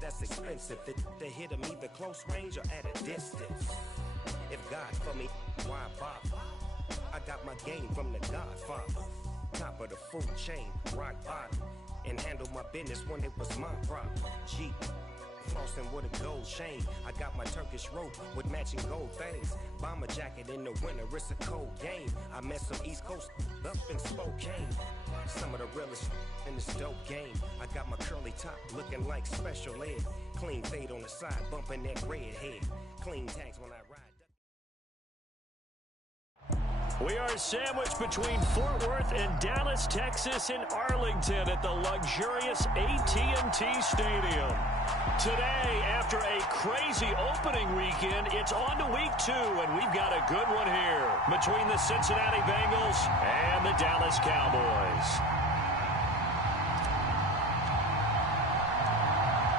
That's expensive. They hit them either close range or at a distance. If God for me, why bother? I got my game from the Godfather. Top of the food chain, rock bottom. And handle my business when it was my problem. Jeep, flossing with a gold chain. I got my Turkish rope with matching gold things. Bomber jacket in the winter, it's a cold game. I met some East Coast up in Spokane. Some of the realest in this dope game. I got my curly top looking like special ed. Clean fade on the side, bumping that red head. Clean tags when I ride. We are sandwiched between Fort Worth and Dallas, Texas, in Arlington at the luxurious AT&T Stadium. Today, after a crazy opening weekend, it's on to week 2, and we've got a good one here between the Cincinnati Bengals and the Dallas Cowboys.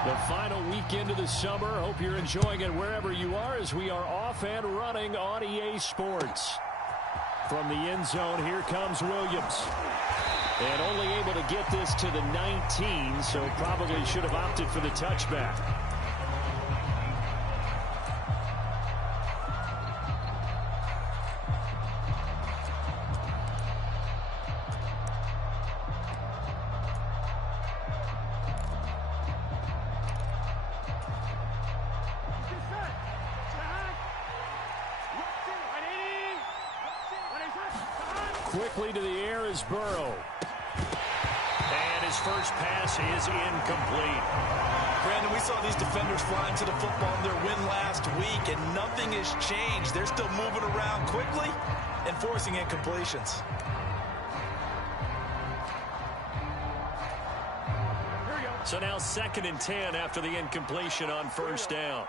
The final weekend of the summer. Hope you're enjoying it wherever you are as we are off and running on EA Sports. From the end zone, here comes Williams. And only able to get this to the 19, so probably should have opted for the touchback. Quickly to the air is Burrow. And his first pass is incomplete. Brandon, we saw these defenders flying to the football in their win last week, and nothing has changed. They're still moving around quickly and forcing incompletions. So now 2nd and 10 after the incompletion on first down.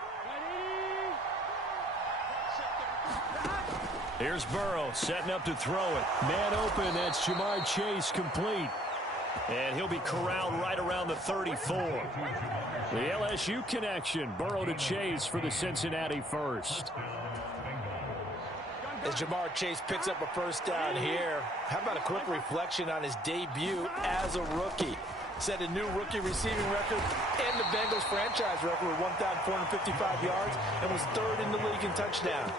Here's Burrow setting up to throw it. Man open, that's Jamar Chase complete. And he'll be corralled right around the 34. The LSU connection, Burrow to Chase for the Cincinnati first. As Jamar Chase picks up a first down here, how about a quick reflection on his debut as a rookie? Set a new rookie receiving record and the Bengals franchise record with 1,455 yards and was 3rd in the league in touchdown.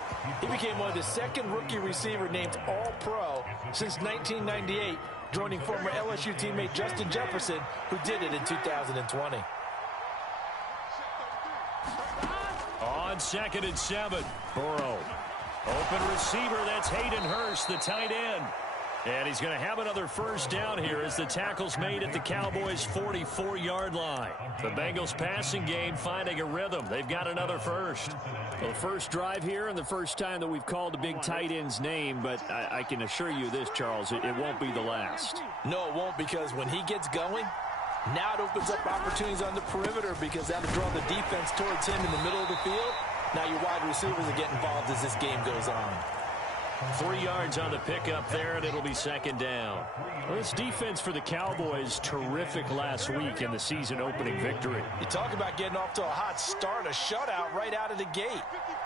He became one of the 2nd rookie receiver named All-Pro since 1998, joining former LSU teammate Justin Jefferson, who did it in 2020. On 2nd and 7, Burrow. Open receiver, that's Hayden Hurst, the tight end. And he's going to have another first down here as the tackle's made at the Cowboys' 44-yard line. The Bengals passing game finding a rhythm. They've got another first. Well, the first drive here and the first time that we've called a big tight end's name, but I can assure you this, Charles, it won't be the last. No, it won't, because when he gets going, now it opens up opportunities on the perimeter because that'll draw the defense towards him in the middle of the field. Now your wide receivers will get involved as this game goes on. 3 yards on the pickup there, and it'll be 2nd down. Well, this defense for the Cowboys, terrific last week in the season-opening victory. You talk about getting off to a hot start, a shutout right out of the gate.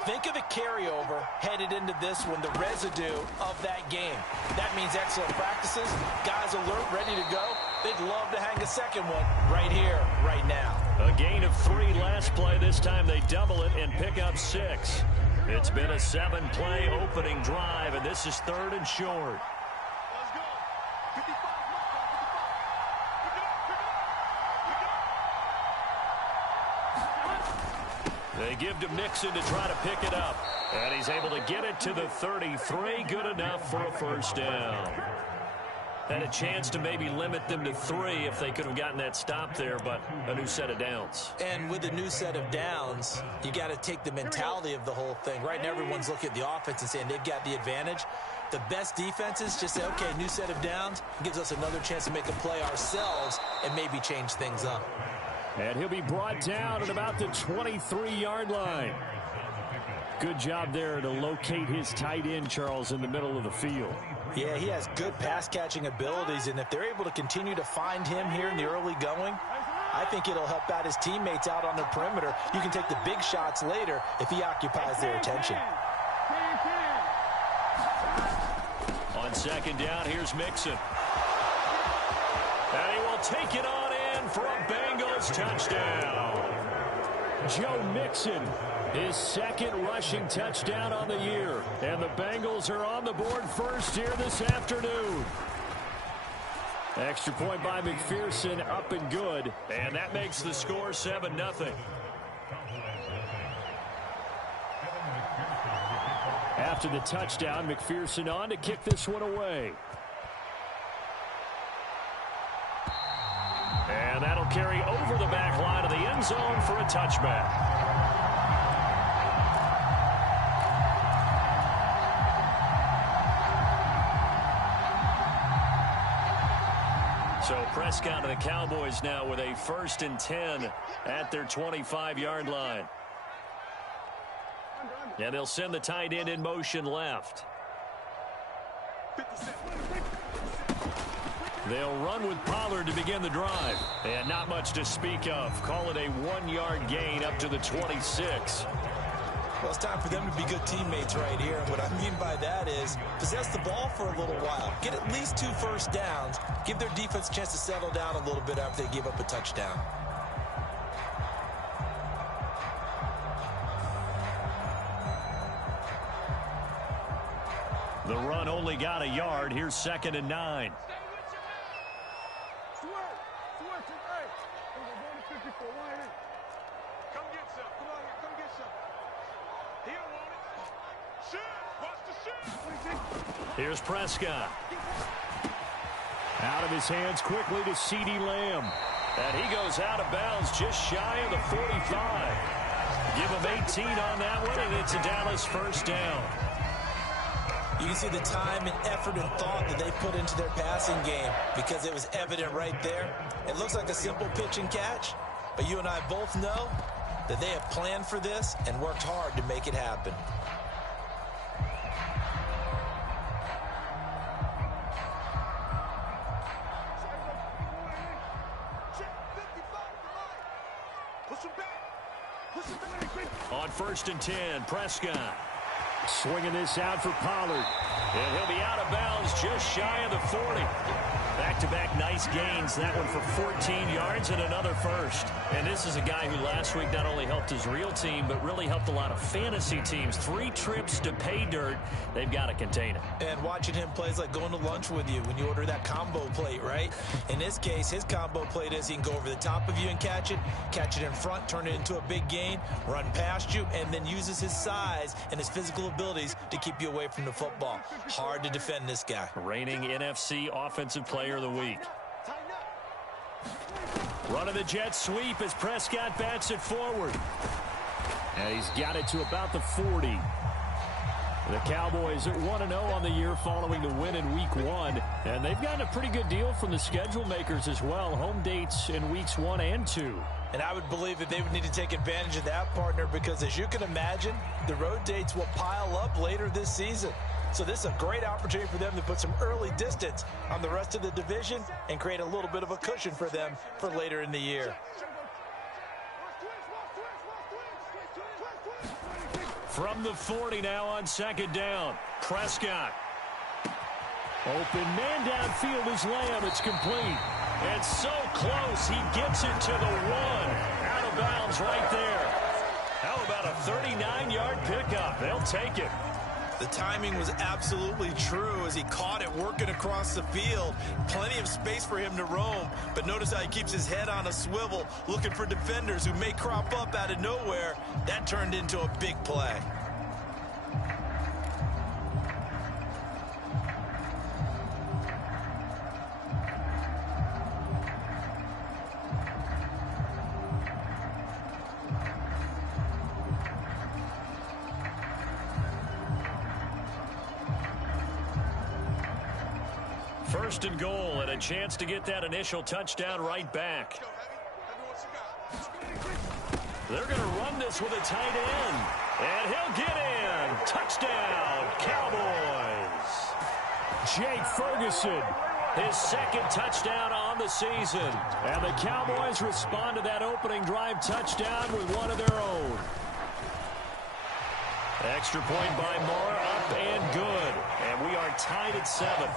Think of the carryover headed into this one, the residue of that game. That means excellent practices, guys alert, ready to go. They'd love to hang a second one right here, right now. A gain of 3 last play. This time they double it and pick up 6. It's been a 7-play opening drive, and this is 3rd and short. They give to Mixon to try to pick it up, and he's able to get it to the 33. Good enough for a first down. Had a chance to maybe limit them to 3 if they could have gotten that stop there, but a new set of downs. And with a new set of downs, you got to take the mentality of the whole thing. Right now, everyone's looking at the offense and saying they've got the advantage. The best defenses just say, okay, new set of downs. It gives us another chance to make a play ourselves and maybe change things up. And he'll be brought down at about the 23-yard line. Good job there to locate his tight end, Charles, in the middle of the field. Yeah, he has good pass-catching abilities, and if they're able to continue to find him here in the early going, I think it'll help out his teammates out on the perimeter. You can take the big shots later if he occupies their attention. On 2nd down, here's Mixon. And he will take it on in. in for a Bengals touchdown. Joe Mixon, his second rushing touchdown on the year. And the Bengals are on the board first here this afternoon. Extra point by McPherson, up and good. And that makes the score 7-0. After the touchdown, McPherson on to kick this one away. And that'll carry over the back line of the end zone for a touchback. So Prescott and the Cowboys now with a 1st and 10 at their 25-yard line. And they'll send the tight end in motion left. They'll run with Pollard to begin the drive. And not much to speak of. Call it a 1-yard gain up to the 26. Well, it's time for them to be good teammates right here. And what I mean by that is possess the ball for a little while. Get at least 2 first downs. Give their defense a chance to settle down a little bit after they give up a touchdown. The run only got a yard. Here's 2nd and 9. Here's Prescott. Out of his hands quickly to CeeDee Lamb. And he goes out of bounds just shy of the 45. Give him 18 on that one, and it's a Dallas 1st down. You can see the time and effort and thought that they put into their passing game because it was evident right there. It looks like a simple pitch and catch, but you and I both know that they have planned for this and worked hard to make it happen. On 1st and 10, Prescott swinging this out for Pollard. And he'll be out of bounds just shy of the 40. Back-to-back nice gains. That one for 14 yards and another first. And this is a guy who last week not only helped his real team, but really helped a lot of fantasy teams. 3 trips to pay dirt. They've got to contain it. And watching him play is like going to lunch with you when you order that combo plate, right? In this case, his combo plate is he can go over the top of you and catch it in front, turn it into a big gain, run past you, and then uses his size and his physical abilities to keep you away from the football. Hard to defend this guy. Reigning NFC Offensive Player of the Week. Running the jet sweep as Prescott bats it forward. And he's got it to about the 40. The Cowboys are 1-0 on the year following the win in Week 1. And they've gotten a pretty good deal from the schedule makers as well. Home dates in Weeks 1 and 2. And I would believe that they would need to take advantage of that, partner, because as you can imagine, the road dates will pile up later this season. So this is a great opportunity for them to put some early distance on the rest of the division and create a little bit of a cushion for them for later in the year. From the 40 now on 2nd down. Prescott. Open man downfield is Lamb. It's complete. And so close, he gets it to the 1. Out of bounds right there. How about a 39-yard pickup? They'll take it. The timing was absolutely true as he caught it working across the field. Plenty of space for him to roam, but notice how he keeps his head on a swivel, looking for defenders who may crop up out of nowhere. That turned into a big play. First and goal, and a chance to get that initial touchdown right back. They're going to run this with a tight end, and he'll get in. Touchdown, Cowboys. Jake Ferguson, his 2nd touchdown on the season. And the Cowboys respond to that opening drive touchdown with one of their own. Extra point by Moore, up and good. And we are tied at 7.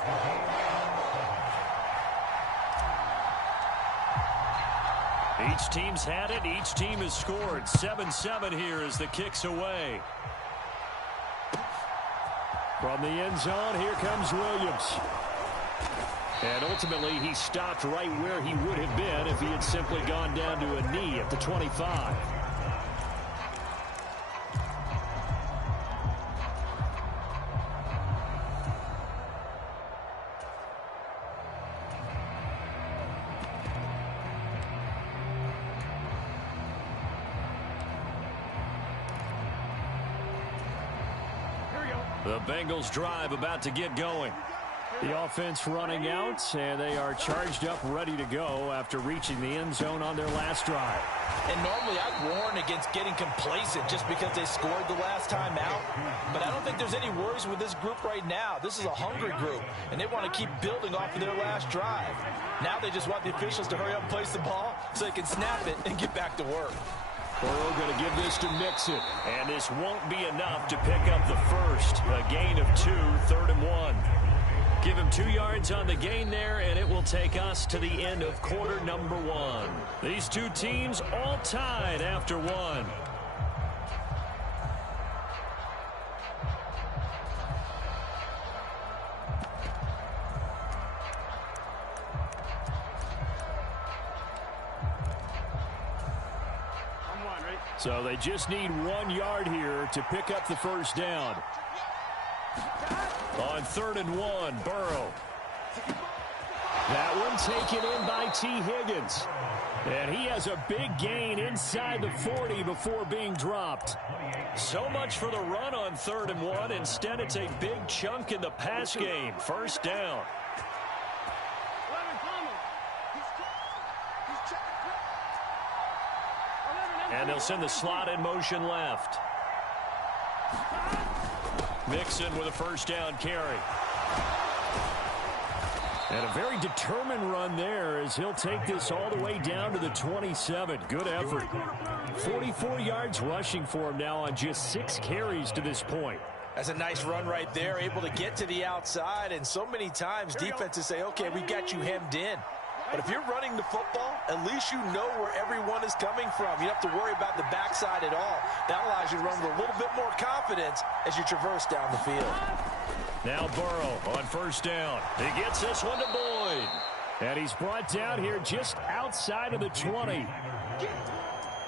Each team's had it. Each team has scored. 7-7 here as the kick's away. From the end zone, here comes Williams. And ultimately, he stopped right where he would have been if he had simply gone down to a knee at the 25. The Bengals drive about to get going. The offense running out, and they are charged up, ready to go after reaching the end zone on their last drive. And normally I'd warn against getting complacent just because they scored the last time out. But I don't think there's any worries with this group right now. This is a hungry group, and they want to keep building off of their last drive. Now they just want the officials to hurry up and place the ball so they can snap it and get back to work. Burrow going to give this to Mixon, and this won't be enough to pick up the first. A gain of 2, 3rd and 1. Give him 2 yards on the gain there, and it will take us to the end of quarter number 1. These two teams all tied after 1. So they just need 1 yard here to pick up the first down. On 3rd and 1, Burrow. That one taken in by T. Higgins. And he has a big gain inside the 40 before being dropped. So much for the run on 3rd and 1. Instead, it's a big chunk in the pass game. First down. And they'll send the slot in motion left. Mixon with a first down carry. And a very determined run there as he'll take this all the way down to the 27. Good effort. 44 yards rushing for him now on just 6 carries to this point. That's a nice run right there, able to get to the outside. And so many times defenses say, okay, we got you hemmed in. But if you're running the football, at least you know where everyone is coming from. You don't have to worry about the backside at all. That allows you to run with a little bit more confidence as you traverse down the field. Now Burrow on first down. He gets this one to Boyd. And he's brought down here just outside of the 20.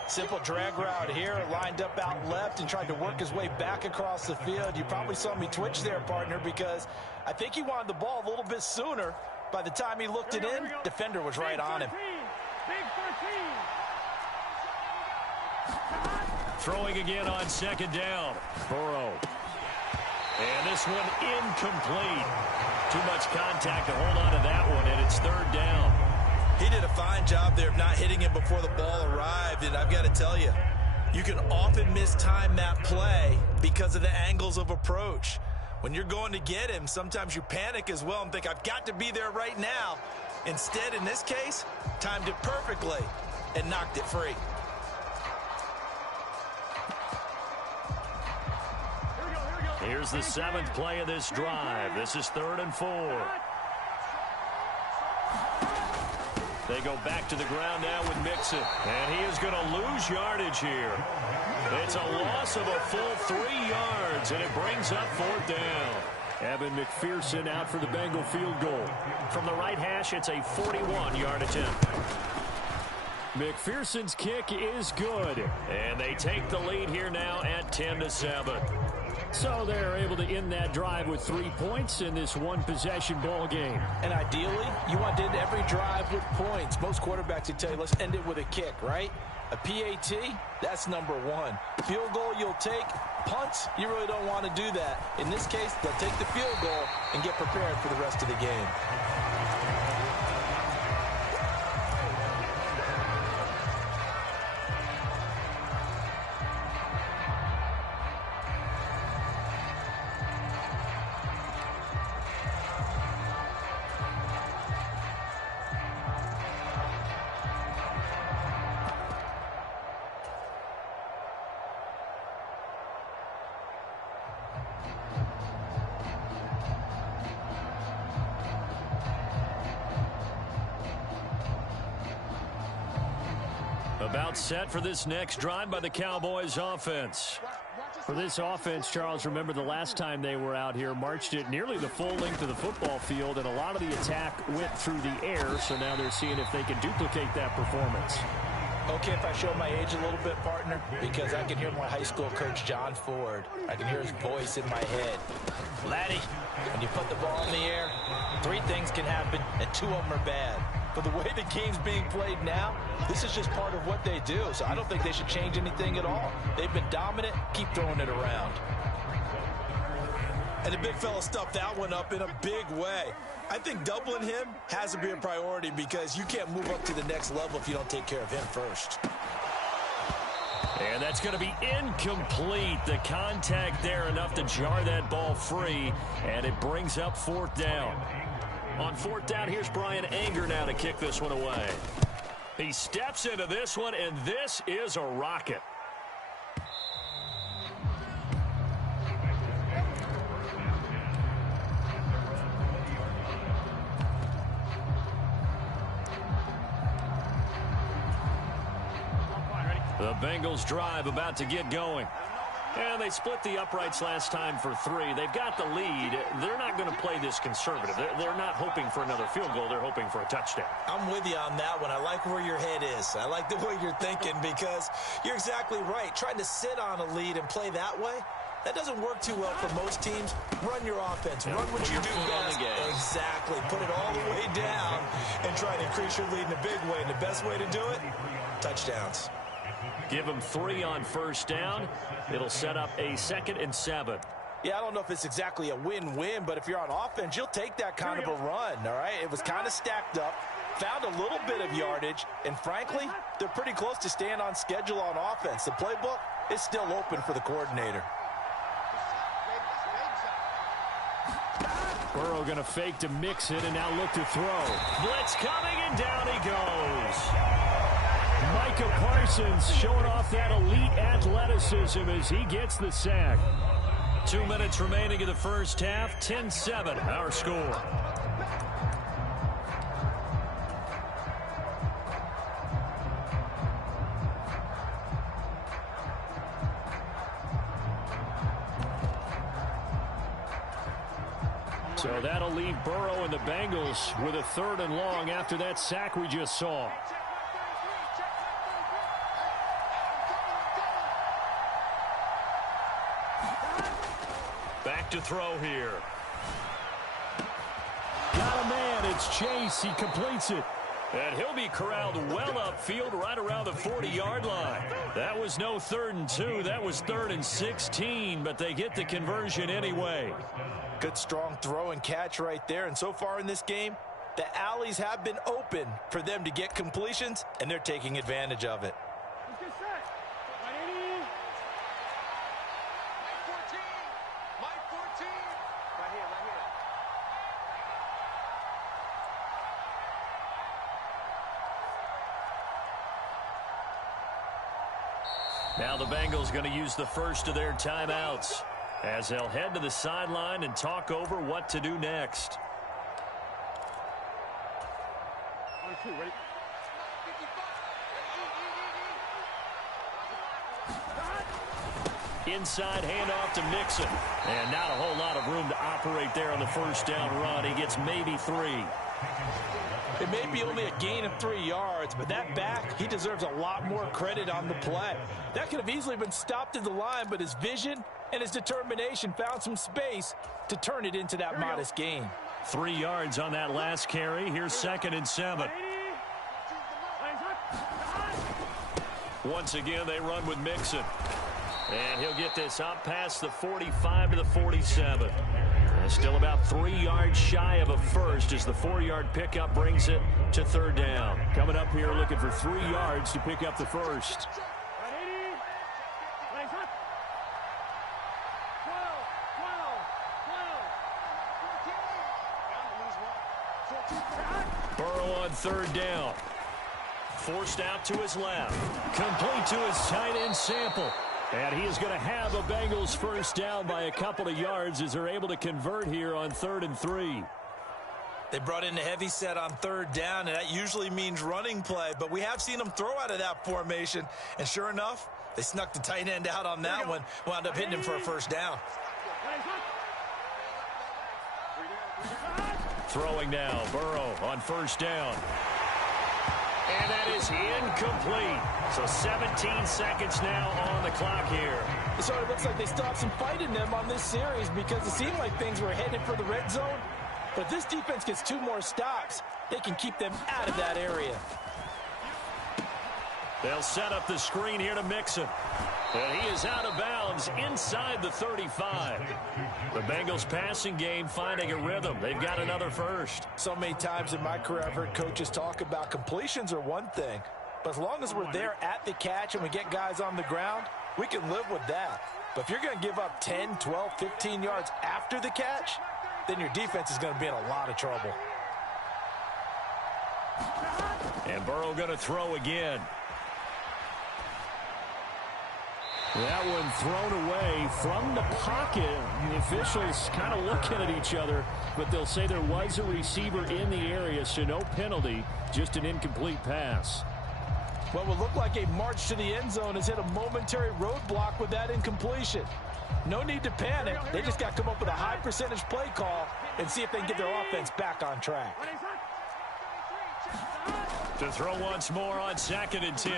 Simple drag route here, lined up out left and tried to work his way back across the field. You probably saw me twitch there, partner, because I think he wanted the ball a little bit sooner. By the time he looked it in, defender was right on him. Throwing again on second down. Burrow. And this one incomplete. Too much contact to hold on to that one, and it's 3rd down. He did a fine job there of not hitting it before the ball arrived, and I've got to tell you, you can often mistime that play because of the angles of approach. When you're going to get him, sometimes you panic as well and think, I've got to be there right now. Instead, in this case, timed it perfectly and knocked it free. Here's the 7th play of this drive. This is 3rd and 4. They go back to the ground now with Mixon. And he is going to lose yardage here. It's a loss of a full 3 yards, and it brings up 4th down. Evan McPherson out for the Bengal field goal. From the right hash, it's a 41-yard attempt. McPherson's kick is good. And they take the lead here now at 10-7. So they're able to end that drive with 3 points in this one-possession ball game. And ideally, you want to end every drive with points. Most quarterbacks would tell you, let's end it with a kick, right? A PAT, that's number 1. Field goal you'll take. Punts, you really don't want to do that. In this case, they'll take the field goal and get prepared for the rest of the game. About set for this next drive by the Cowboys offense. For this offense, Charles, remember the last time they were out here, marched it nearly the full length of the football field, and a lot of the attack went through the air, so now they're seeing if they can duplicate that performance. Okay, if I show my age a little bit, partner, because I can hear my high school coach, John Ford. I can hear his voice in my head. Laddie, when you put the ball in the air, 3 things can happen, and 2 of them are bad. But the way the game's being played now, this is just part of what they do. So I don't think they should change anything at all. They've been dominant. Keep throwing it around. And the big fella stuffed that one up in a big way. I think doubling him has to be a priority because you can't move up to the next level if you don't take care of him first. And that's going to be incomplete. The contact there enough to jar that ball free, and it brings up 4th down. On 4th down, here's Brian Anger now to kick this one away. He steps into this one, and this is a rocket. The Bengals drive about to get going. And they split the uprights last time for 3. They've got the lead. They're not going to play this conservative. They're not hoping for another field goal. They're hoping for a touchdown. I'm with you on that one. I like where your head is. I like the way you're thinking because you're exactly right. Trying to sit on a lead and play that way, that doesn't work too well for most teams. Run your offense. Run what you do best. Exactly. Put it all the way down and try to increase your lead in a big way. And the best way to do it, touchdowns. Give them 3 on 1st down. It'll set up a 2nd and 7. Yeah, I don't know if it's exactly a win-win, but if you're on offense, you'll take that kind of a run, all right? It was kind of stacked up, found a little bit of yardage, and frankly, they're pretty close to staying on schedule on offense. The playbook is still open for the coordinator. Burrow going to fake to mix it and now look to throw. Blitz coming, and down he goes. Micah Parsons showing off that elite athleticism as he gets the sack. 2 minutes remaining in the first half. 10-7 our score. So that'll leave Burrow and the Bengals with a 3rd and long after that sack we just saw. Back to throw here. Got a man. It's Chase. He completes it. And he'll be corralled well upfield right around the 40-yard line. That was no 3rd and 2. That was 3rd and 16, but they get the conversion anyway. Good, strong throw and catch right there. And so far in this game, the alleys have been open for them to get completions, and they're taking advantage of it. Now the Bengals going to use the first of their timeouts as they'll head to the sideline and talk over what to do next. Inside handoff to Mixon. And not a whole lot of room to operate there on the 1st down run. He gets maybe 3. It may be only a gain of 3 yards, but that back, he deserves a lot more credit on the play. That could have easily been stopped at the line, but his vision and his determination found some space to turn it into that modest gain. 3 yards on that last carry. Here's 2nd and 7. Once again, they run with Mixon. And he'll get this up past the 45 to the 47. Still about 3 yards shy of a first as the 4-yard pickup brings it to 3rd down. Coming up here looking for 3 yards to pick up the first. Burrow on 3rd down. Forced out to his left. Complete to his tight end Sample. And he is going to have a Bengals 1st down by a couple of yards as they're able to convert here on 3rd and 3. They brought in a heavy set on third down, and that usually means running play. But we have seen them throw out of that formation. And sure enough, they snuck the tight end out on that one. Wound up hitting him for a first down. Throwing now, Burrow on first down. And that is incomplete. So 17 seconds now on the clock here. So it looks like they still have some fight in them on this series because it seemed like things were headed for the red zone. But if this defense gets 2 more stops, they can keep them out of that area. They'll set up the screen here to Mixon. And he is out of bounds inside the 35. The Bengals passing game finding a rhythm. They've got another first. So many times in my career I've heard coaches talk about completions are one thing. But as long as we're there at the catch and we get guys on the ground, we can live with that. But if you're going to give up 10, 12, 15 yards after the catch, then your defense is going to be in a lot of trouble. And Burrow going to throw again. That one thrown away from the pocket. The officials kind of looking at each other, but they'll say there was a receiver in the area, so no penalty, just an incomplete pass. What would look like a march to the end zone has hit a momentary roadblock with that incompletion. No need to panic. They just got to come up with a high percentage play call and see if they can get their offense back on track. To throw once more on 2nd and 10.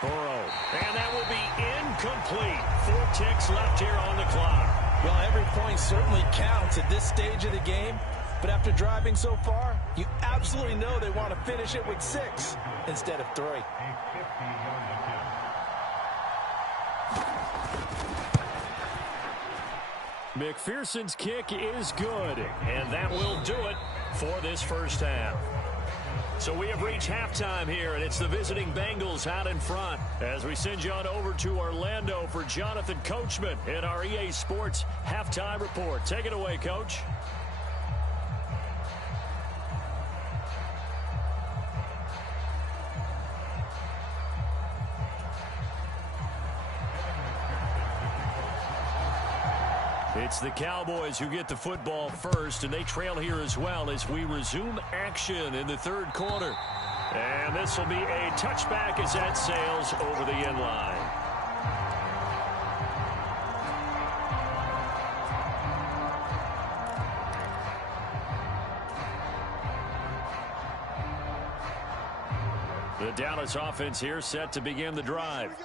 Burrow. And that will be incomplete. 4 ticks left here on the clock. Well, every point certainly counts at this stage of the game. But after driving so far, you absolutely know they want to finish it with 6 instead of 3. McPherson's kick is good. And that will do it for this first half. So we have reached halftime here, and it's the visiting Bengals out in front. As we send you on over to Orlando for Jonathan Coachman in our EA Sports Halftime Report. Take it away, Coach. It's the Cowboys who get the football first, and they trail here as well as we resume action in the 3rd quarter. And this will be a touchback as that sails over the end line. The Dallas offense here set to begin the drive.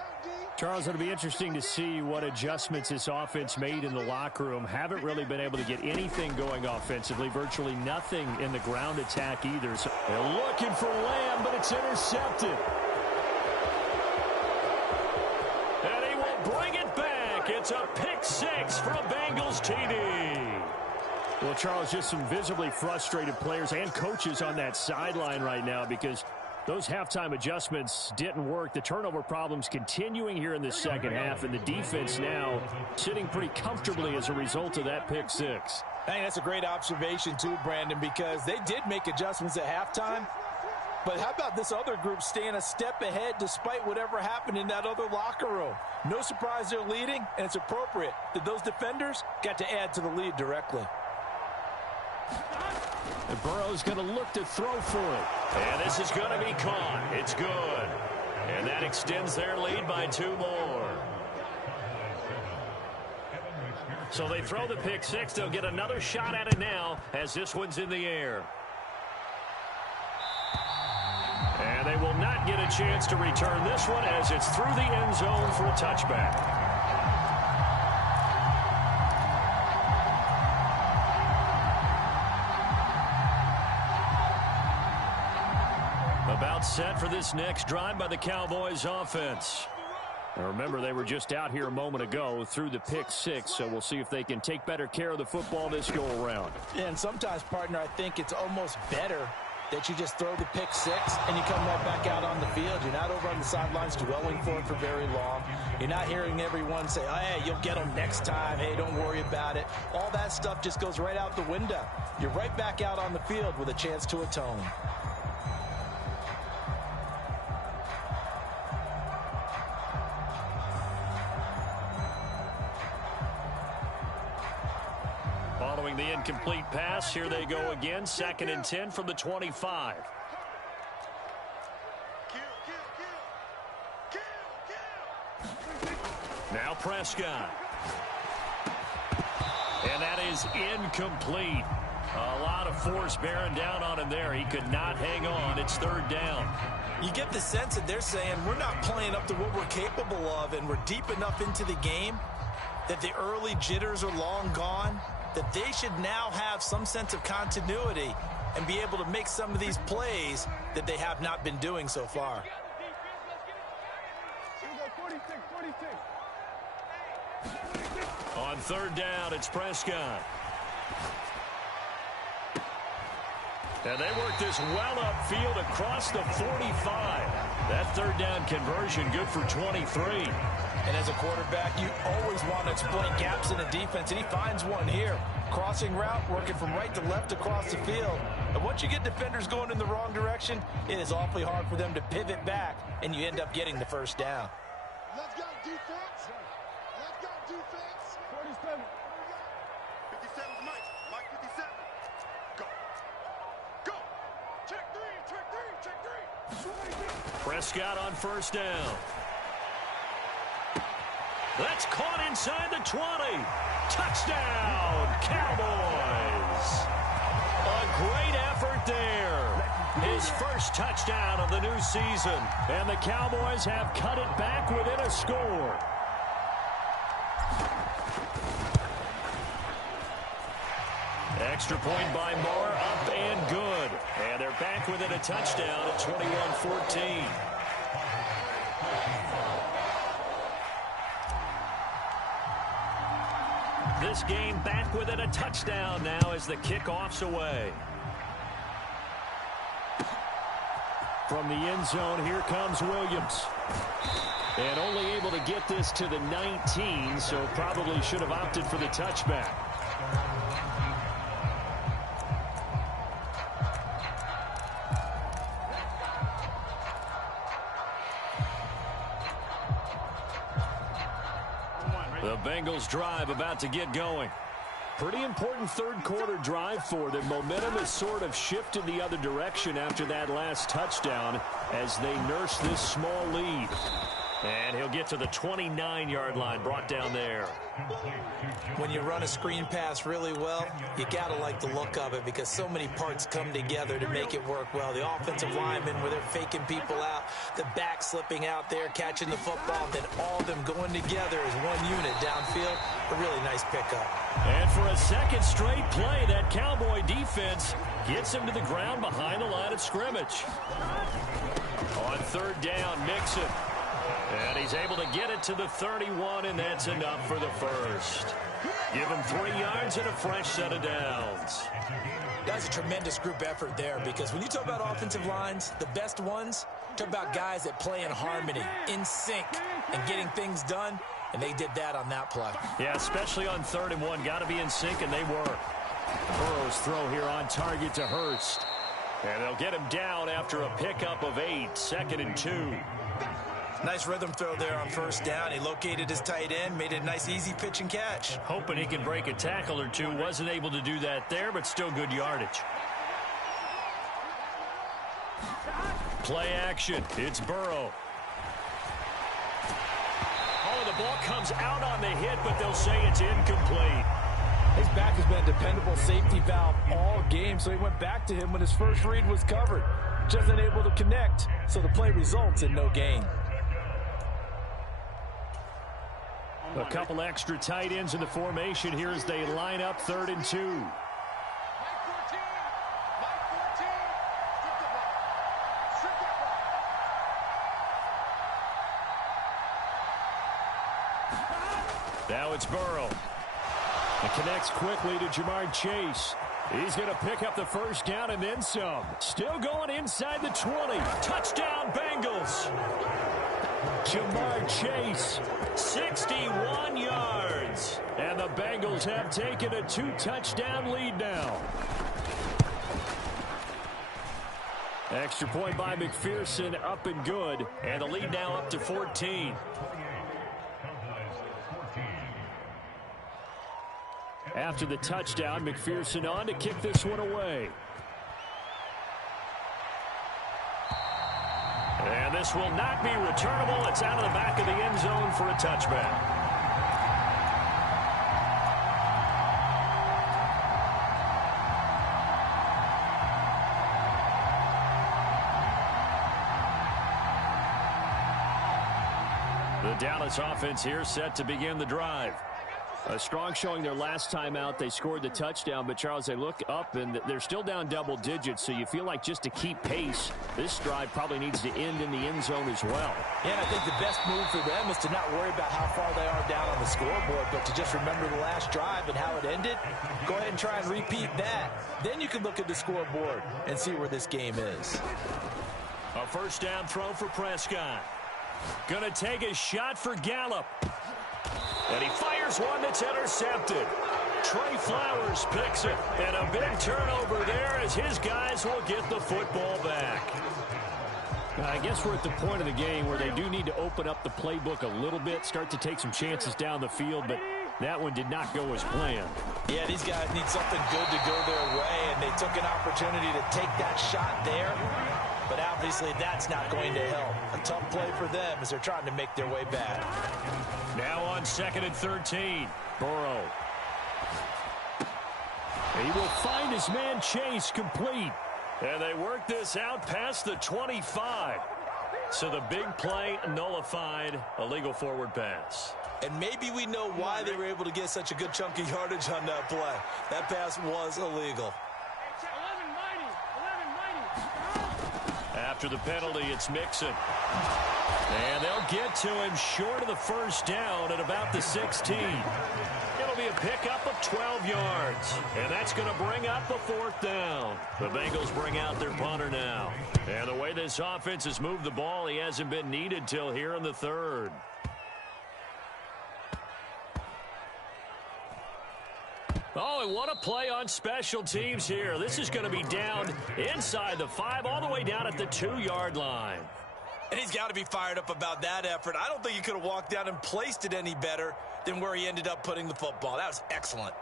Charles, it'll be interesting to see what adjustments this offense made in the locker room. Haven't really been able to get anything going offensively. Virtually nothing in the ground attack either. So they're looking for Lamb, but it's intercepted. And he will bring it back. It's a pick 6 from Bengals TD. Well, Charles, just some visibly frustrated players and coaches on that sideline right now because those halftime adjustments didn't work. The turnover problems continuing here in the second half, and the defense now sitting pretty comfortably as a result of that pick 6. I think that's a great observation too, Brandon, because they did make adjustments at halftime. But how about this other group staying a step ahead despite whatever happened in that other locker room? No surprise they're leading, and it's appropriate that those defenders got to add to the lead directly. And Burrow's going to look to throw for it. And this is going to be caught. It's good. And that extends their lead by 2 more. So they throw the pick 6. They'll get another shot at it now as this one's in the air. And they will not get a chance to return this one as it's through the end zone for a touchback. About set for this next drive by the Cowboys offense. Now remember, they were just out here a moment ago through the pick 6, so we'll see if they can take better care of the football this go-around. And sometimes, partner, I think it's almost better that you just throw the pick 6 and you come right back out on the field. You're not over on the sidelines dwelling for it for very long. You're not hearing everyone say, oh, hey, you'll get them next time. Hey, don't worry about it. All that stuff just goes right out the window. You're right back out on the field with a chance to atone. Throwing the incomplete pass. Here they go again. 2nd and 10 from the 25. Now Prescott. And that is incomplete. A lot of force bearing down on him there. He could not hang on. It's 3rd down. You get the sense that they're saying we're not playing up to what we're capable of, and we're deep enough into the game that the early jitters are long gone, that they should now have some sense of continuity and be able to make some of these plays that they have not been doing so far. On 3rd down, it's Prescott. And they work this well upfield across the 45. That 3rd down conversion good for 23. And as a quarterback, you always want to exploit gaps in the defense, and he finds one here. Crossing route, working from right to left across the field. And once you get defenders going in the wrong direction, it is awfully hard for them to pivot back, and you end up getting the 1st down. Let's go defense. Let's go defense. 47. 57 is Mike. Mike 57. Go. Go. Check 3. Check 3. Check 3. Prescott on 1st down. That's caught inside the 20. Touchdown, Cowboys. A great effort there. His first touchdown of the new season. And the Cowboys have cut it back within a score. Extra point by Moore, up and good. And they're back within a touchdown at 21-14. This game back within a touchdown now as the kickoff's away. From the end zone, here comes Williams. And only able to get this to the 19, so probably should have opted for the touchback. The Bengals drive about to get going. Pretty important 3rd quarter drive for them. Momentum has sort of shifted the other direction after that last touchdown as they nurse this small lead. And he'll get to the 29-yard line, brought down there. When you run a screen pass really well, you got to like the look of it because so many parts come together to make it work well. The offensive linemen, where they're faking people out, the back slipping out there, catching the football, then all of them going together as one unit downfield. A really nice pickup. And for a 2nd straight play, that Cowboy defense gets him to the ground behind the line of scrimmage. On 3rd down, Mixon. And he's able to get it to the 31, and that's enough for the 1st. Give him 3 yards and a fresh set of downs. That's a tremendous group effort there because when you talk about offensive lines, the best ones, talk about guys that play in harmony, in sync, and getting things done, and they did that on that play. Yeah, especially on 3rd and 1. Got to be in sync, and they were. Burrow's throw here on target to Hurst. And they'll get him down after a pickup of 8, 2nd and 2. Nice rhythm throw there on 1st down. He located his tight end, made it a nice easy pitch and catch. Hoping he can break a tackle or two. Wasn't able to do that there, but still good yardage. Play action. It's Burrow. Oh, the ball comes out on the hit, but they'll say it's incomplete. His back has been a dependable safety valve all game, so he went back to him when his first read was covered. Just unable to connect, so the play results in no gain. A couple extra tight ends in the formation here as they line up 3rd and 2. Now it's Burrow. It connects quickly to Jamar Chase. He's going to pick up the 1st down and then some. Still going inside the 20. Touchdown, Bengals. Jamar Chase, 61 yards. And the Bengals have taken a 2-touchdown lead now. Extra point by McPherson, up and good. And the lead now up to 14. After the touchdown, McPherson on to kick this one away. And this will not be returnable. It's out of the back of the end zone for a touchback. The Dallas offense here set to begin the drive. A strong showing their last time out. They scored the touchdown, but, Charles, they look up, and they're still down double digits, so you feel like just to keep pace, this drive probably needs to end in the end zone as well. Yeah, and I think the best move for them is to not worry about how far they are down on the scoreboard, but to just remember the last drive and how it ended. Go ahead and try and repeat that. Then you can look at the scoreboard and see where this game is. A first down throw for Prescott. Gonna take a shot for Gallup. And he fires one that's intercepted. Trey Flowers picks it. And a big turnover there as his guys will get the football back. I guess we're at the point of the game where they do need to open up the playbook a little bit, start to take some chances down the field, but that one did not go as planned. Yeah, these guys need something good to go their way, and they took an opportunity to take that shot there. But obviously that's not going to help. A tough play for them as they're trying to make their way back. Now on 2nd and 13. Burrow. He will find his man Chase complete. And they work this out past the 25. So the big play nullified. A legal forward pass. And maybe we know why they were able to get such a good chunk of yardage on that play. That pass was illegal. After the penalty, it's Mixon. And they'll get to him short of the first down at about the 16. It'll be a pickup of 12 yards. And that's going to bring up a 4th down. The Bengals bring out their punter now. And the way this offense has moved the ball, he hasn't been needed till here in the 3rd. Oh, and what a play on special teams here. This is going to be down inside the 5, all the way down at the 2-yard line. And he's got to be fired up about that effort. I don't think he could have walked down and placed it any better than where he ended up putting the football. That was excellent.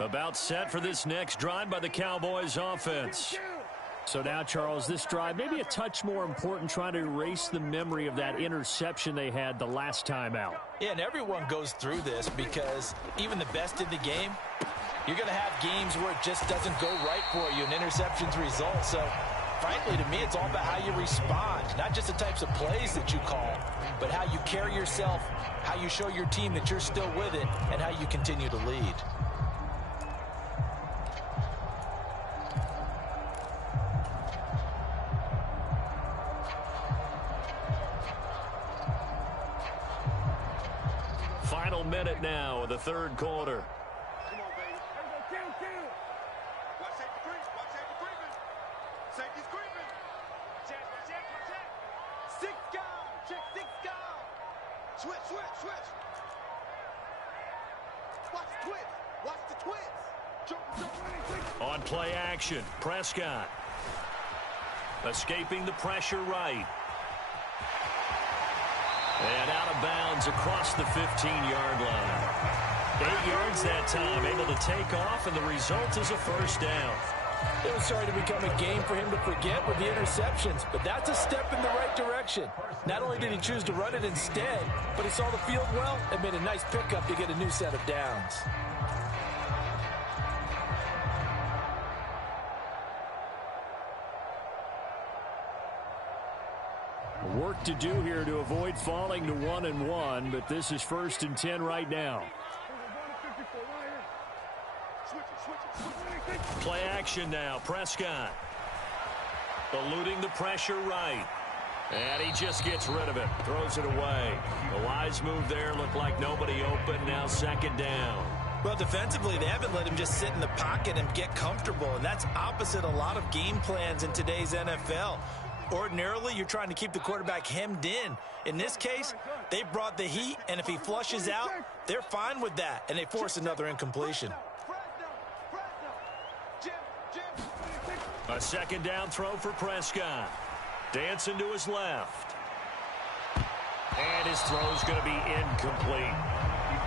About set for this next drive by the Cowboys offense. So now, Charles, this drive maybe a touch more important, trying to erase the memory of that interception they had the last time out. Yeah, and everyone goes through this because even the best in the game, you're going to have games where it just doesn't go right for you and interceptions result. So, frankly, to me, it's all about how you respond, not just the types of plays that you call, but how you carry yourself, how you show your team that you're still with it, and how you continue to lead. Final minute now of the 3rd quarter. Come on, baby. Watch safety creep. Watch safety creeping. Safety's creeping. Check. 6 guard. Check 6 guard. Switch. Watch the twist. Watch the twist. Jump. On play action, Prescott. Escaping the pressure right. And out of bounds across the 15-yard line. 8 yards that time, able to take off, and the result is a first down. It was starting to become a game for him to forget with the interceptions, but that's a step in the right direction. Not only did he choose to run it instead, but he saw the field well and made a nice pickup to get a new set of downs. Work to do here to avoid falling to 1-1, but this is 1st and 10 right now. Play action now, Prescott. Eluding the pressure right. And he just gets rid of it, throws it away. The wise move there, looked like nobody open, now 2nd down. Well, defensively, they haven't let him just sit in the pocket and get comfortable, and that's opposite a lot of game plans in today's NFL. Ordinarily, you're trying to keep the quarterback hemmed in. In this case, they brought the heat, and if he flushes out, they're fine with that, and they force another incompletion. A second down throw for Prescott. Dancing to his left. And his throw's going to be incomplete.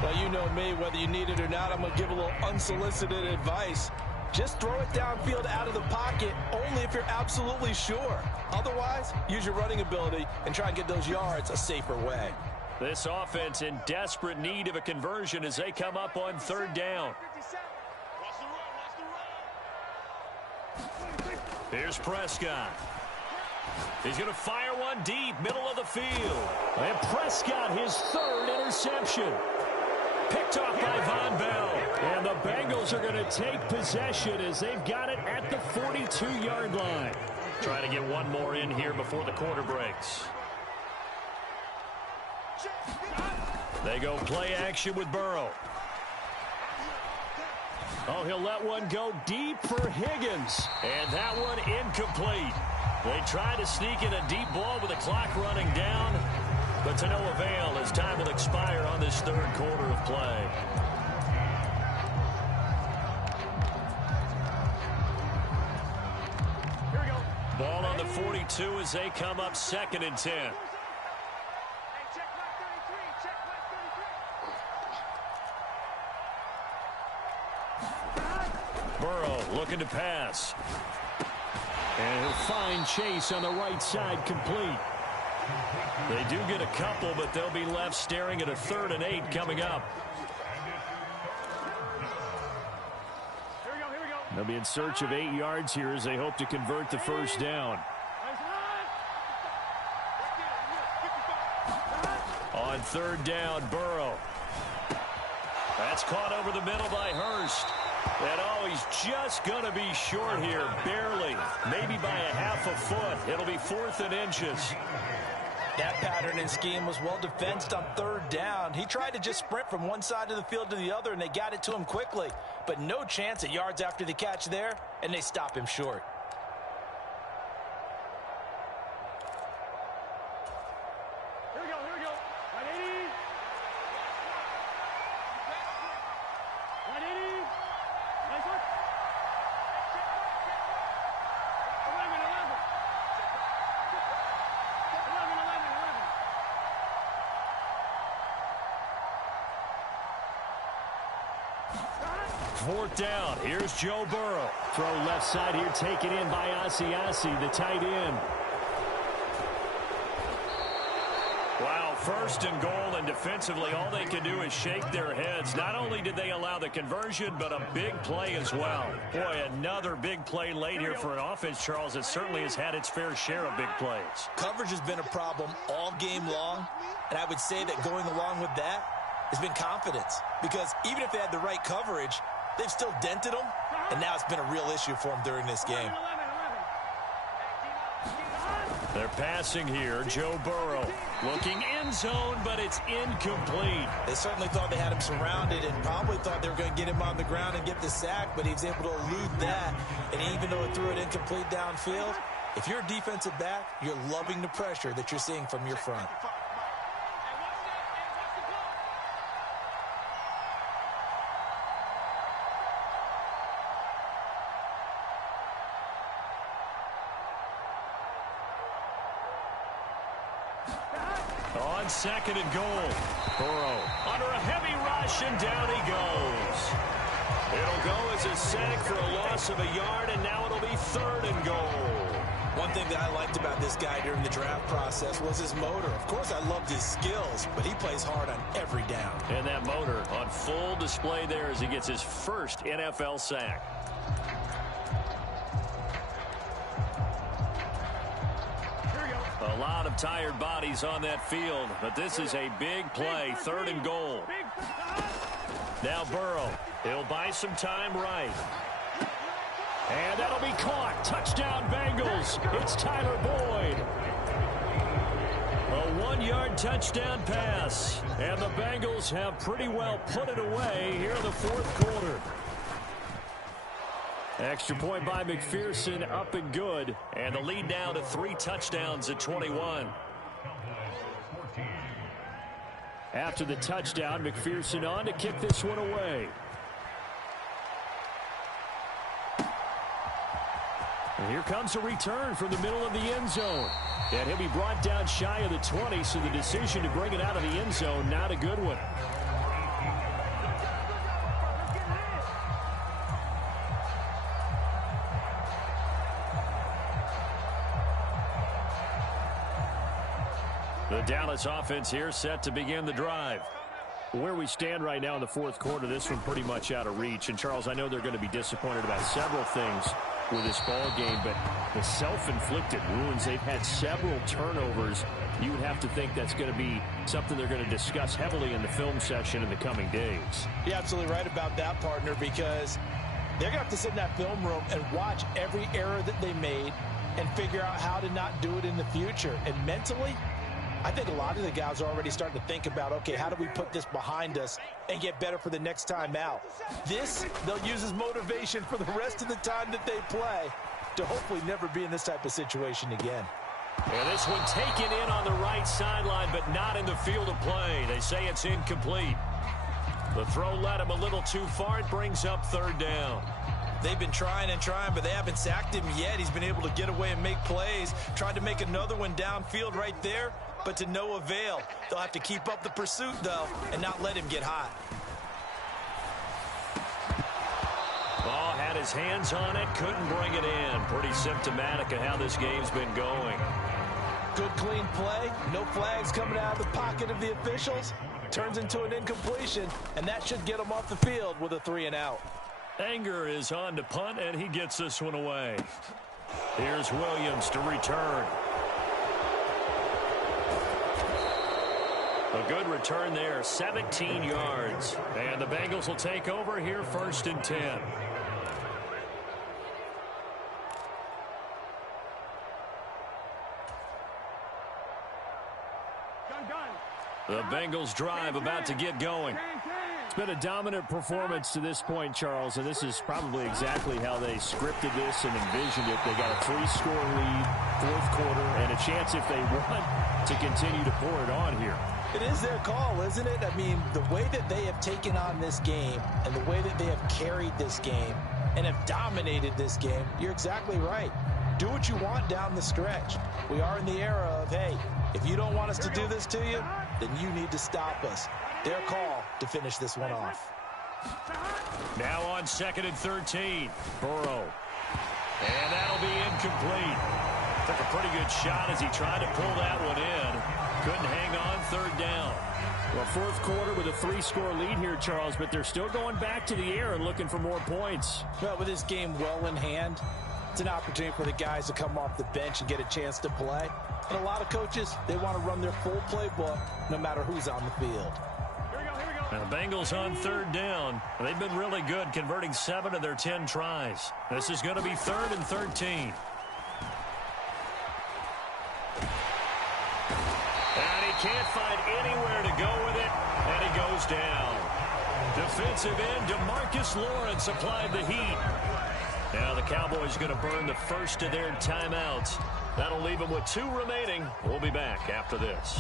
Well, you know me, whether you need it or not, I'm going to give a little unsolicited advice. Just throw it downfield out of the pocket only if you're absolutely sure. Otherwise, use your running ability and try and get those yards a safer way. This offense in desperate need of a conversion as they come up on third down. Here's Prescott. He's going to fire one deep, middle of the field. And Prescott, his third interception. Picked off by Von Bell. And the Bengals are going to take possession as they've got it at the 42-yard line. Trying to get one more in here before the quarter breaks. They go play action with Burrow. Oh, he'll let one go deep for Higgins. And that one incomplete. They try to sneak in a deep ball with the clock running down, but to no avail as time will expire on this third quarter of play. Here we go. Ball on the 42 as they come up 2nd and 10. Hey, check mark 33. Check mark 33. Burrow looking to pass. And he'll find Chase on the right side complete. They do get a couple, but they'll be left staring at a 3rd and 8 coming up. Here we go. Here we go. They'll be in search of 8 yards here as they hope to convert the first down. On 3rd down, Burrow. That's caught over the middle by Hurst. And oh, he's just going to be short here, barely, maybe by a half a foot. It'll be 4th and inches. That pattern and scheme was well defensed on 3rd down. He tried to just sprint from one side of the field to the other, and they got it to him quickly. But no chance at yards after the catch there, and they stop him short. Here we go. Here we go. 180. 180. Nice one. 11. 4th down. Here's Joe Burrow. Throw left side here, taken in by Asiasi, the tight end. Wow, 1st and goal, and defensively all they can do is shake their heads. Not only did they allow the conversion, but a big play as well. Boy, another big play late here for an offense, Charles, that certainly has had its fair share of big plays. Coverage has been a problem all game long, and I would say that going along with that has been confidence. Because even if they had the right coverage, they've still dented them, and now it's been a real issue for them during this game. They're passing here. Joe Burrow looking end zone, but it's incomplete. They certainly thought they had him surrounded and probably thought they were going to get him on the ground and get the sack, but he was able to elude that. And even though it threw it incomplete downfield, if you're a defensive back, you're loving the pressure that you're seeing from your front. On 2nd and goal, Burrow under a heavy rush, and down he goes. It'll go as a sack for a loss of a yard, and now it'll be 3rd and goal. One thing that I liked about this guy during the draft process was his motor. Of course, I loved his skills, but he plays hard on every down. And that motor on full display there as he gets his first NFL sack. A lot of tired bodies on that field, but this is a big play, 3rd and goal. Now Burrow, he'll buy some time right. And that'll be caught. Touchdown Bengals. It's Tyler Boyd. A 1 51-yard touchdown pass. And the Bengals have pretty well put it away here in the fourth quarter. Extra point by McPherson, up and good. And the lead now to 3 touchdowns at 21. After the touchdown, McPherson on to kick this one away. And here comes a return from the middle of the end zone. And he'll be brought down shy of the 20, so the decision to bring it out of the end zone, not a good one. The Dallas offense here set to begin the drive. Where we stand right now in the fourth quarter, this one pretty much out of reach. And, Charles, I know they're going to be disappointed about several things with this ball game, but the self-inflicted wounds, they've had several turnovers. You would have to think that's going to be something they're going to discuss heavily in the film session in the coming days. You're absolutely right about that, partner, because they're going to have to sit in that film room and watch every error that they made and figure out how to not do it in the future. And mentally, I think a lot of the guys are already starting to think about, okay, how do we put this behind us and get better for the next time out? This, they'll use as motivation for the rest of the time that they play to hopefully never be in this type of situation again. And this one taken in on the right sideline, but not in the field of play. They say it's incomplete. The throw led him a little too far. It brings up third down. They've been trying and trying, but they haven't sacked him yet. He's been able to get away and make plays. Tried to make another one downfield right there, but to no avail. They'll have to keep up the pursuit, though, and not let him get hot. Ball had his hands on it, couldn't bring it in. Pretty symptomatic of how this game's been going. Good, clean play. No flags coming out of the pocket of the officials. Turns into an incompletion, and that should get them off the field with a 3-and-out. Anger is on to punt, and he gets this one away. Here's Williams to return. A good return there, 17 yards. And the Bengals will take over here, 1st and 10. The Bengals drive about to get going. It's been a dominant performance to this point, Charles, and this is probably exactly how they scripted this and envisioned it. They got a 3-score lead, fourth quarter, and a chance if they want to continue to pour it on here. It is their call, isn't it? I mean, the way that they have taken on this game and the way that they have carried this game and have dominated this game, you're exactly right. Do what you want down the stretch. We are in the era of, hey, if you don't want us to do this to you, then you need to stop us. Their call to finish this one off. Now on 2nd and 13, Burrow. And that'll be incomplete. Took a pretty good shot as he tried to pull that one in. Couldn't hang on, 3rd down. Well, fourth quarter with a 3-score lead here, Charles, but they're still going back to the air and looking for more points. Well, with this game well in hand, it's an opportunity for the guys to come off the bench and get a chance to play. And a lot of coaches, they want to run their full playbook no matter who's on the field. Now the Bengals on 3rd down. They've been really good, converting 7 of their 10 tries. This is going to be 3rd and 13. And he can't find anywhere to go with it, and he goes down. Defensive end DeMarcus Lawrence applied the heat. Now the Cowboys going to burn the first of their timeouts. That'll leave them with 2 remaining. We'll be back after this.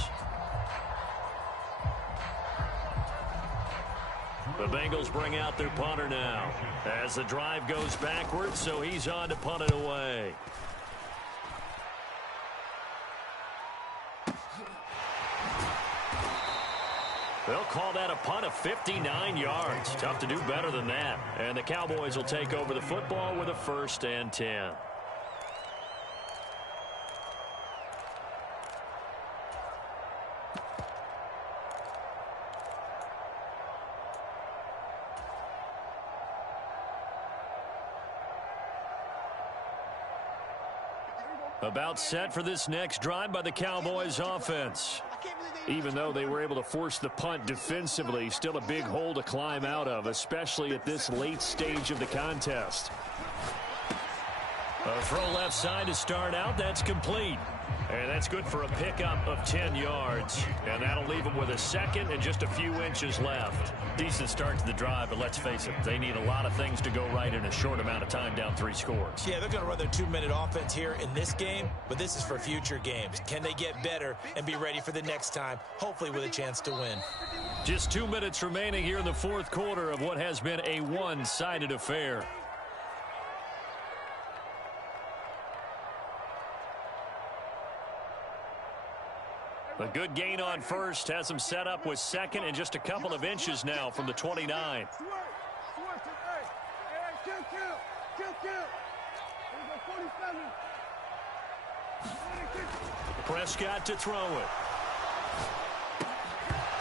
The Bengals bring out their punter now as the drive goes backwards, so he's on to punt it away. They'll call that a punt of 59 yards. Tough to do better than that. And the Cowboys will take over the football with a 1st and 10. About set for this next drive by the Cowboys offense. Even though they were able to force the punt defensively, still a big hole to climb out of, especially at this late stage of the contest. A throw left side to start out. That's complete. And that's good for a pickup of 10 yards. And that'll leave them with a second and just a few inches left. Decent start to the drive, but let's face it, they need a lot of things to go right in a short amount of time down 3 scores. Yeah, they're going to run their 2-minute offense here in this game, but this is for future games. Can they get better and be ready for the next time, hopefully with a chance to win? Just 2 minutes remaining here in the fourth quarter of what has been a one-sided affair. A good gain on first has them set up with second and just a couple of inches now from the 29. Prescott to throw it.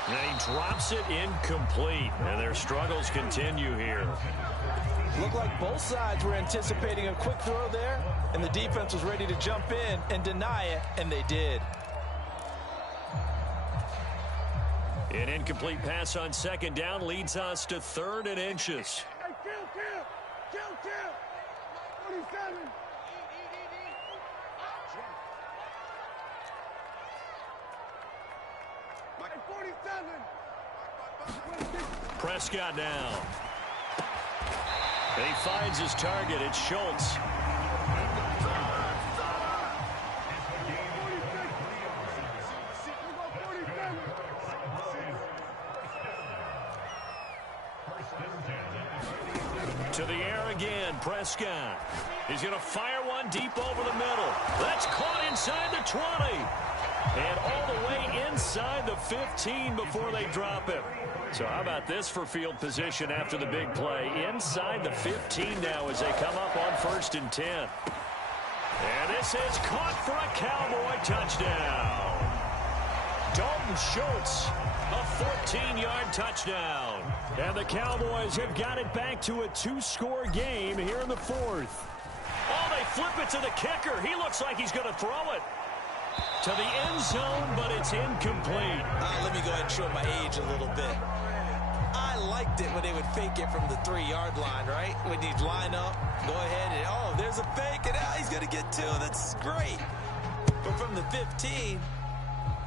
And he drops it incomplete. And their struggles continue here. Looked like both sides were anticipating a quick throw there, and the defense was ready to jump in and deny it, and they did. An incomplete pass on second down leads us to 3rd and inches. Kill. 47. Mike 47. Prescott down. And he finds his target. It's Schultz. To the air again, Prescott. He's going to fire one deep over the middle. That's caught inside the 20. And all the way inside the 15 before they drop him. So how about this for field position after the big play? Inside the 15 now as they come up on 1st and 10. And this is caught for a Cowboy touchdown. Dalton Schultz, a 14-yard touchdown. And the Cowboys have got it back to a 2-score game here in the 4th. Oh, they flip it to the kicker. He looks like he's going to throw it to the end zone, but it's incomplete. Let me go ahead and show my age a little bit. I liked it when they would fake it from the 3-yard line, right? When you'd line up, go ahead and, oh, there's a fake, and he's going to get 2. That's great. But from the 15,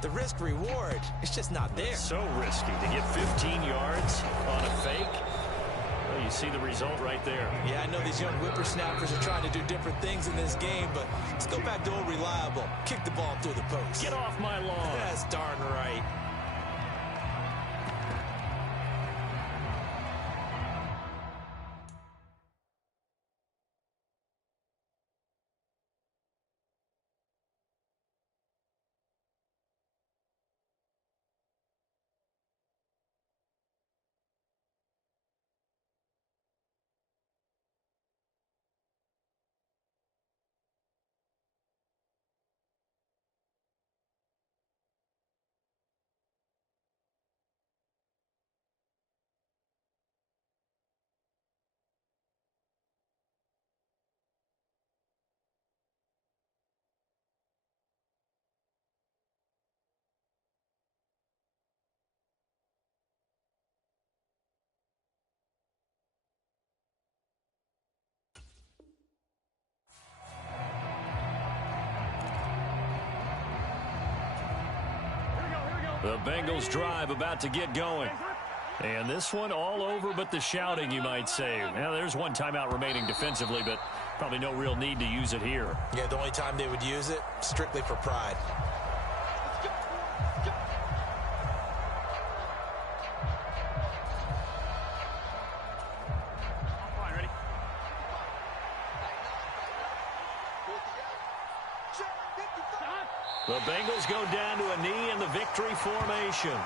the risk-reward, it's just not there. It's so risky to get 15 yards on a fake. Well, you see the result right there. Yeah, I know these young whippersnappers are trying to do different things in this game, but let's go back to old reliable. Kick the ball through the post. Get off my lawn. That's darn right. The Bengals drive about to get going. And this one all over but the shouting, you might say. Now, there's one timeout remaining defensively, but probably no real need to use it here. Yeah, the only time they would use it, strictly for pride. The Bengals go down to a knee in the victory formation.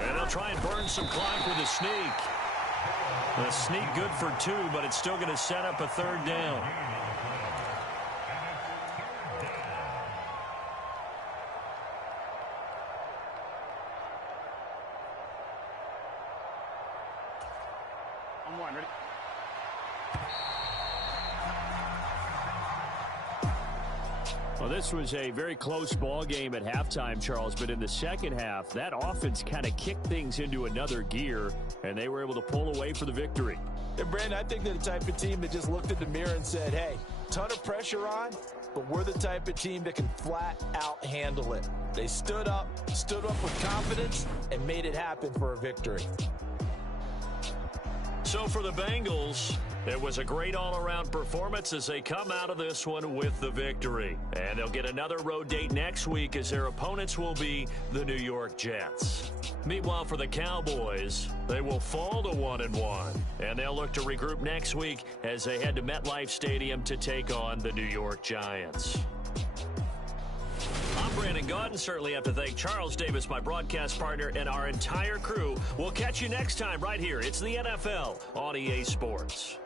And they'll try and burn some clock with a sneak. A sneak good for 2, but it's still going to set up a 3rd down. On 1, ready? Well, this was a very close ball game at halftime, Charles, but in the second half, that offense kind of kicked things into another gear, and they were able to pull away for the victory. And Brandon, I think they're the type of team that just looked in the mirror and said, hey, ton of pressure on, but we're the type of team that can flat out handle it. They stood up with confidence, and made it happen for a victory. So for the Bengals, it was a great all-around performance as they come out of this one with the victory. And they'll get another road date next week as their opponents will be the New York Jets. Meanwhile, for the Cowboys, they will fall to 1-1. And they'll look to regroup next week as they head to MetLife Stadium to take on the New York Giants. I'm Brandon Gaudin. Certainly have to thank Charles Davis, my broadcast partner, and our entire crew. We'll catch you next time right here. It's the NFL on EA Sports.